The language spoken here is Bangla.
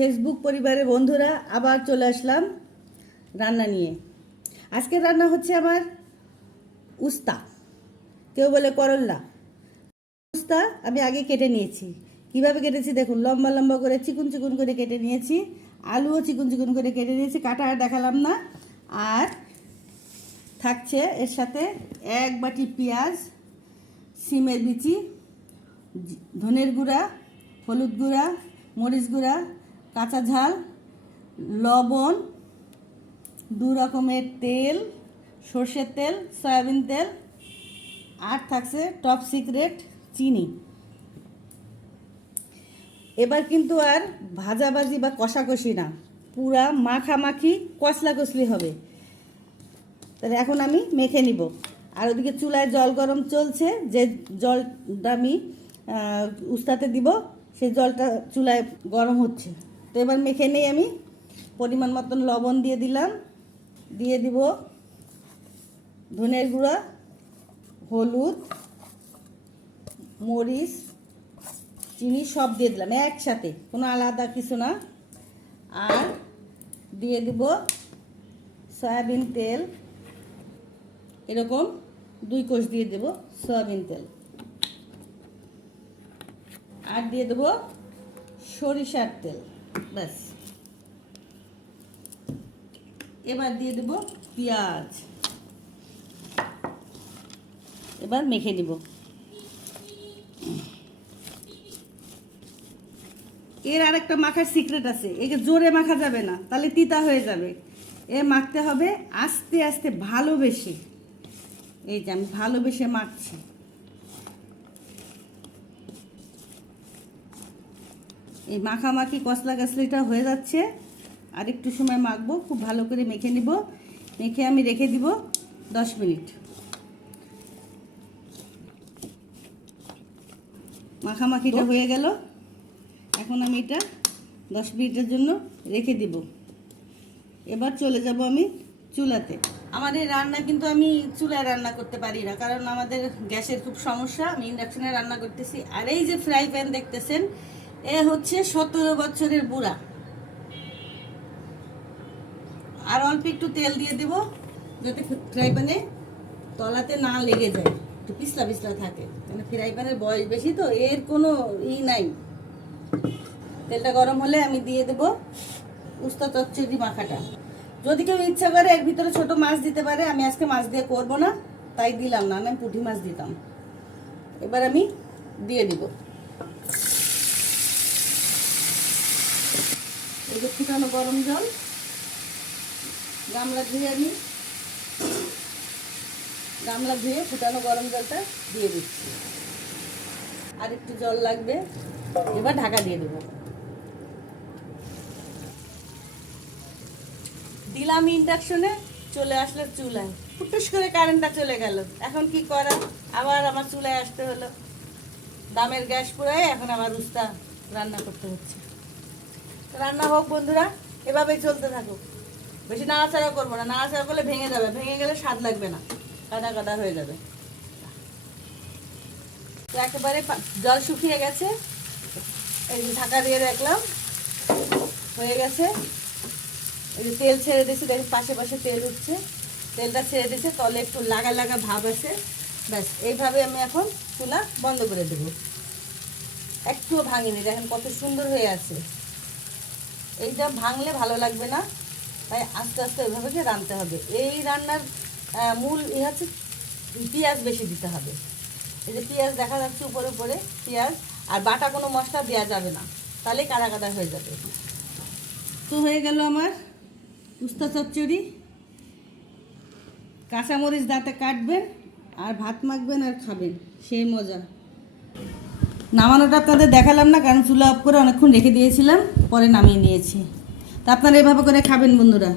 ফেসবুক পরিবারের বন্ধুরা, আবার চলে আসলাম রান্না নিয়ে। আজকের রান্না হচ্ছে আমার উস্তা, কেউ বলে করল্লা। উস্তা আমি আগে কেটে নিয়েছি। কিভাবে কেটেছি দেখুন, লম্বা লম্বা করে চিকুন চিকুন করে কেটে নিয়েছি। আলুও চিকুন চিকুন করে কেটে নিয়েছি, কাটা আর দেখালাম না। আর থাকছে এর সাথে 1 বাটি পেঁয়াজ, সিমের বিচি, ধনের গুঁড়া, হলুদ গুঁড়া, মরিচ গুঁড়া, কাঁচা ঝাল, লবণ, 2 রকমের তেল, সর্ষের তেল, সয়াবিন তেল, আর থাকছে টপ সিক্রেট চিনি। এবার কিন্তু আর ভাজাভাজি বা কষাকষি না, পুরা মাখামাখি কষলা কষলি হবে। তাহলে এখন আমি মেখে নিব। আর ওদিকে চুলায় জল গরম চলছে, যে জলটা আমি উস্তাতে দিব সেই জলটা চুলায় গরম হচ্ছে। তো এবার মেখে নেই আমি। পরিমাণ মতন লবণ দিয়ে দিলাম, দিয়ে দিব ধনের গুঁড়া, হলুদ, মরিচ, চিনি সব দিয়ে দিলাম একসাথে, কোনো আলাদা কিছু না। আর দিয়ে দিব সয়াবিন তেল, এরকম 2 কোষ দিয়ে দেব সয়াবিন তেল। আর দিয়ে দেব সরিষার তেল, ব্যাস। এবার দিয়ে দেব পেঁয়াজ। এবার মেখে নিব। এর আরেকটা মাখার সিক্রেট আছে, একে জোরে মাখা যাবে না, তাহলে তিতা হয়ে যাবে। এ মাখতে হবে আস্তে আস্তে, ভালোবেসে। এই যে আমি ভালোবেসে মাখছি। এই মাখামাখি কষলা কষলিটা হয়ে যাচ্ছে, আর একটু সময় মাখবো, খুব ভালো করে মেখে নিব। মেখে আমি রেখে দিব 10 মিনিট। মাখামাখিটা হয়ে গেল, এখন আমি এটা 10 মিনিটের জন্য রেখে দিব। এবার চলে যাব আমি চুলাতে। আমার এই রান্না কিন্তু আমি চুলায় রান্না করতে পারি না, কারণ আমাদের গ্যাসের খুব সমস্যা। আমি ইন্ডাকশনে রান্না করতেছি। আর এই যে ফ্রাই প্যান দেখতেছেন, এ হচ্ছে 17 বছরের বুড়া। আর অল্প একটু তেল দিয়ে দেব, যাতে ফ্রাই প্যানে তলাতে না লেগে যায়, একটু পিছলা পিছলা থাকে। মানে ফ্রাই প্যানের বয়স বেশি তো, এর কোনো নাই। তেলটা গরম হলে আমি দিয়ে দেব উস্তা চচ্চড়ি মাখাটা। যদি কেউ ইচ্ছা করে এর ভিতরে ছোট মাছ দিতে পারে, আমি আজকে মাছ দিয়ে করব না, তাই দিলাম না, আমি পুঁটি মাছ দিতাম। এবার আমি দিয়ে দিব। এই যে ফুটানো গরম জল, গামলা ধুয়ে ফুটানো গরম জলটা দিয়ে দিচ্ছি। আর একটু জল লাগবে। এবার ঢাকা দিয়ে দেব। দিলাম ইন্ডাকশনে, চলে আসলো চুলায়। ফুটুস করে কারেন্টটা চলে গেল। এখন কি করা, আবার আমার চুলায় আসতে হলো। দামের গ্যাস পুরাই এখন আমার উস্তা রান্না করতে হচ্ছে। রান্না হোক বন্ধুরা, এভাবেই চলতে থাকুক। বেশি নাড়াচাড়া করবো না, নাড়াচাড়া করলে ভেঙে যাবে, ভেঙে গেলে স্বাদ লাগবে না, কাদা কাদা হয়ে যাবে। তো একেবারে জল শুকিয়ে গেছে, এই যে ঢাকা দিয়ে রাখলাম, হয়ে গেছে। এই যে তেল ছেড়ে দিয়েছি, দেখুন পাশে পাশে তেল উঠছে। তেলটা ছেড়ে দিয়েছে, তলে একটু লাগা লাগা ভাব আছে। ব্যাস, এইভাবে আমি এখন চুলা বন্ধ করে দেবো। একটুও ভাঙিনি, দেখেন কত সুন্দর হয়ে আছে। এইটা ভাঙলে ভালো লাগবে না, তাই আস্তে আস্তে এইভাবে রাঁধতে হবে। এই রান্নার মূল হচ্ছে পেঁয়াজ বেশি দিতে হবে। এই যে পেঁয়াজ দেখা যাচ্ছে উপরে উপরে পেঁয়াজ, আর বাটা কোনো মশলা দেওয়া যাবে না, তাহলে কাদা কাদা হয়ে যাবে। তো হয়ে গেল আমার উস্তা চচ্চড়ি। কাঁচামরিচ দাঁতে কাটবেন, আর ভাত মাখবেন আর খাবেন, সেই মজা। নামানোটা আপনাদের দেখালাম না, কারণ চুলা অফ করে অনেকক্ষণ রেখে দিয়েছিলাম, পরে নামিয়ে নিয়েছি। তা আপনারা এভাবে করে খাবেন বন্ধুরা।